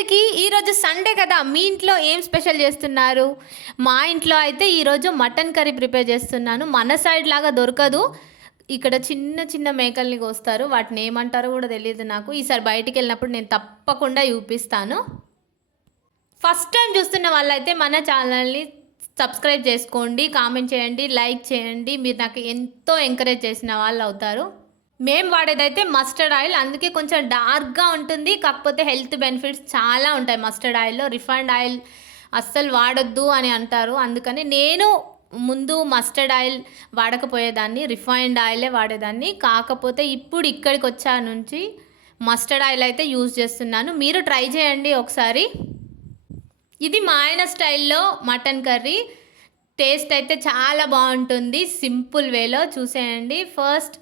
అందరికీ ఈరోజు సండే కదా, మీ ఇంట్లో ఏం స్పెషల్ చేస్తున్నారు? మా ఇంట్లో అయితే ఈరోజు మటన్ కర్రీ ప్రిపేర్ చేస్తున్నాను. మన సైడ్ లాగా దొరకదు. ఇక్కడ చిన్న చిన్న మేకల్ని కోస్తారు, వాటిని ఏమంటారో కూడా తెలియదు నాకు. ఈసారి బయటికి వెళ్ళినప్పుడు నేను తప్పకుండా చూపిస్తాను. ఫస్ట్ టైం చూస్తున్న వాళ్ళైతే మన ఛానల్ని సబ్స్క్రైబ్ చేసుకోండి, కామెంట్ చేయండి, లైక్ చేయండి. మీరు నాకు ఎంతో ఎంకరేజ్ చేసిన వాళ్ళు అవుతారు. మేము వాడేదైతే మస్టర్డ్ ఆయిల్, అందుకే కొంచెం డార్క్గా ఉంటుంది. కాకపోతే హెల్త్ బెనిఫిట్స్ చాలా ఉంటాయి మస్టర్డ్ ఆయిల్లో. రిఫైండ్ ఆయిల్ అస్సలు వాడొద్దు అని అంటారు. అందుకని నేను ముందు మస్టర్డ్ ఆయిల్ వాడకపోయేదాన్ని, రిఫైండ్ ఆయిలే వాడేదాన్ని. కాకపోతే ఇప్పుడు ఇక్కడికి వచ్చా నుంచి మస్టర్డ్ ఆయిల్ అయితే యూజ్ చేస్తున్నాను. మీరు ట్రై చేయండి ఒకసారి. ఇది మా ఆయన స్టైల్లో మటన్ కర్రీ. టేస్ట్ అయితే చాలా బాగుంటుంది. సింపుల్ వేలో చూసేయండి. ఫస్ట్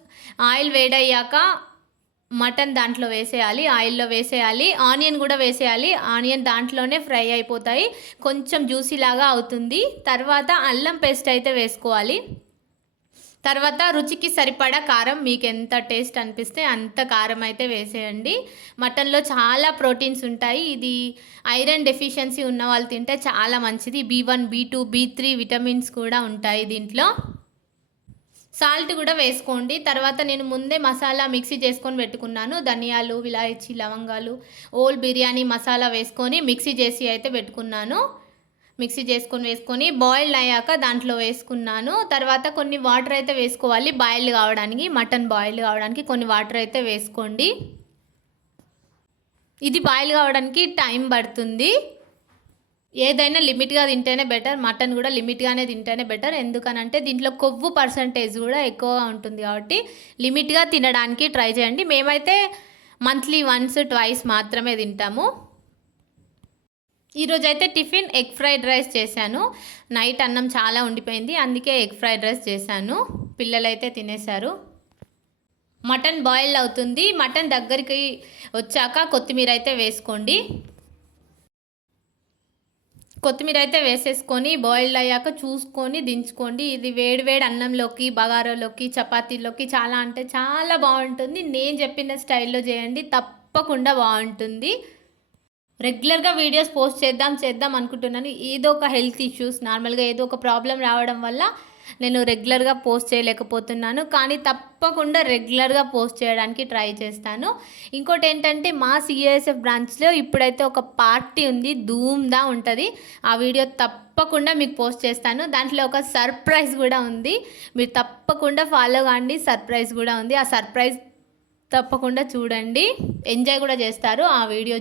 ఆయిల్ వేడయ్యాక మటన్ దాంట్లో వేసేయాలి, ఆయిల్లో వేసేయాలి, ఆనియన్ కూడా వేసేయాలి. ఆనియన్ దాంట్లోనే ఫ్రై అయిపోతాయి, కొంచెం జ్యూసీలాగా అవుతుంది. తర్వాత అల్లం పేస్ట్ అయితే వేసుకోవాలి. తర్వాత రుచికి సరిపడా కారం, మీకు ఎంత టేస్ట్ అనిపిస్తే అంత కారం అయితే వేసేయండి. మటన్లో చాలా ప్రోటీన్స్ ఉంటాయి. ఇది ఐరన్ డెఫిషియన్సీ ఉన్న వాళ్ళు తింటే చాలా మంచిది. B1, B2, B3 విటమిన్స్ కూడా ఉంటాయి దీంట్లో. సాల్ట్ కూడా వేసుకోండి. తర్వాత నేను ముందే మసాలా మిక్సీ చేసుకొని పెట్టుకున్నాను. ధనియాలు, ఇలాచి, లవంగాలు, ఓల్ బిర్యానీ మసాలా వేసుకొని మిక్సీ చేసి అయితే పెట్టుకున్నాను. మిక్సీ వేసుకొని బాయిల్డ్ అయ్యాక దాంట్లో వేసుకున్నాను. తర్వాత కొన్ని వాటర్ అయితే వేసుకోవాలి బాయిల్డ్ కావడానికి. మటన్ బాయిల్డ్ కావడానికి కొన్ని వాటర్ అయితే వేసుకోండి. ఇది బాయిల్ కావడానికి టైం పడుతుంది. ఏదైనా లిమిట్గా తింటేనే బెటర్. మటన్ కూడా లిమిట్గానే తింటేనే బెటర్. ఎందుకనంటే దీంట్లో కొవ్వు పర్సంటేజ్ కూడా ఎక్కువగా ఉంటుంది కాబట్టి లిమిట్గా తినడానికి ట్రై చేయండి. మేమైతే మంత్లీ వన్స్, ట్వైస్ మాత్రమే తింటాము. ఈరోజైతే టిఫిన్ ఎగ్ ఫ్రైడ్ రైస్ చేశాను. నైట్ అన్నం చాలా ఉండిపోయింది, అందుకే ఎగ్ ఫ్రైడ్ రైస్ చేశాను. పిల్లలైతే తినేశారు. మటన్ బాయిల్ అవుతుంది. మటన్ దగ్గరికి వచ్చాక కొత్తిమీర అయితే వేసుకోండి. కొత్తిమీర అయితే వేసేసుకొని బాయిల్డ్ అయ్యాక చూసుకొని దించుకోండి. ఇది వేడి వేడి అన్నంలోకి, బగారాలోకి, చపాతీలోకి చాలా అంటే చాలా బాగుంటుంది. నేను చెప్పిన స్టైల్లో చేయండి, తప్పకుండా బాగుంటుంది. రెగ్యులర్గా వీడియోస్ పోస్ట్ చేద్దాం అనుకుంటున్నాను. ఏదో ఒక హెల్త్ ఇష్యూస్, నార్మల్గా ఏదో ఒక ప్రాబ్లం రావడం వల్ల నేను రెగ్యులర్గా పోస్ట్ చేయలేకపోతున్నాను. కానీ తప్పకుండా రెగ్యులర్గా పోస్ట్ చేయడానికి ట్రై చేస్తాను. ఇంకోటి ఏంటంటే మా CISF బ్రాంచ్లో ఇప్పుడైతే ఒక పార్టీ ఉంది, ధూమ్దా ఉంటుంది. ఆ వీడియో తప్పకుండా మీకు పోస్ట్ చేస్తాను. దాంట్లో ఒక సర్ప్రైజ్ కూడా ఉంది, మీరు తప్పకుండా ఫాలో కాండి. సర్ప్రైజ్ కూడా ఉంది, ఆ సర్ప్రైజ్ తప్పకుండా చూడండి, ఎంజాయ్ కూడా చేస్తారు ఆ వీడియో.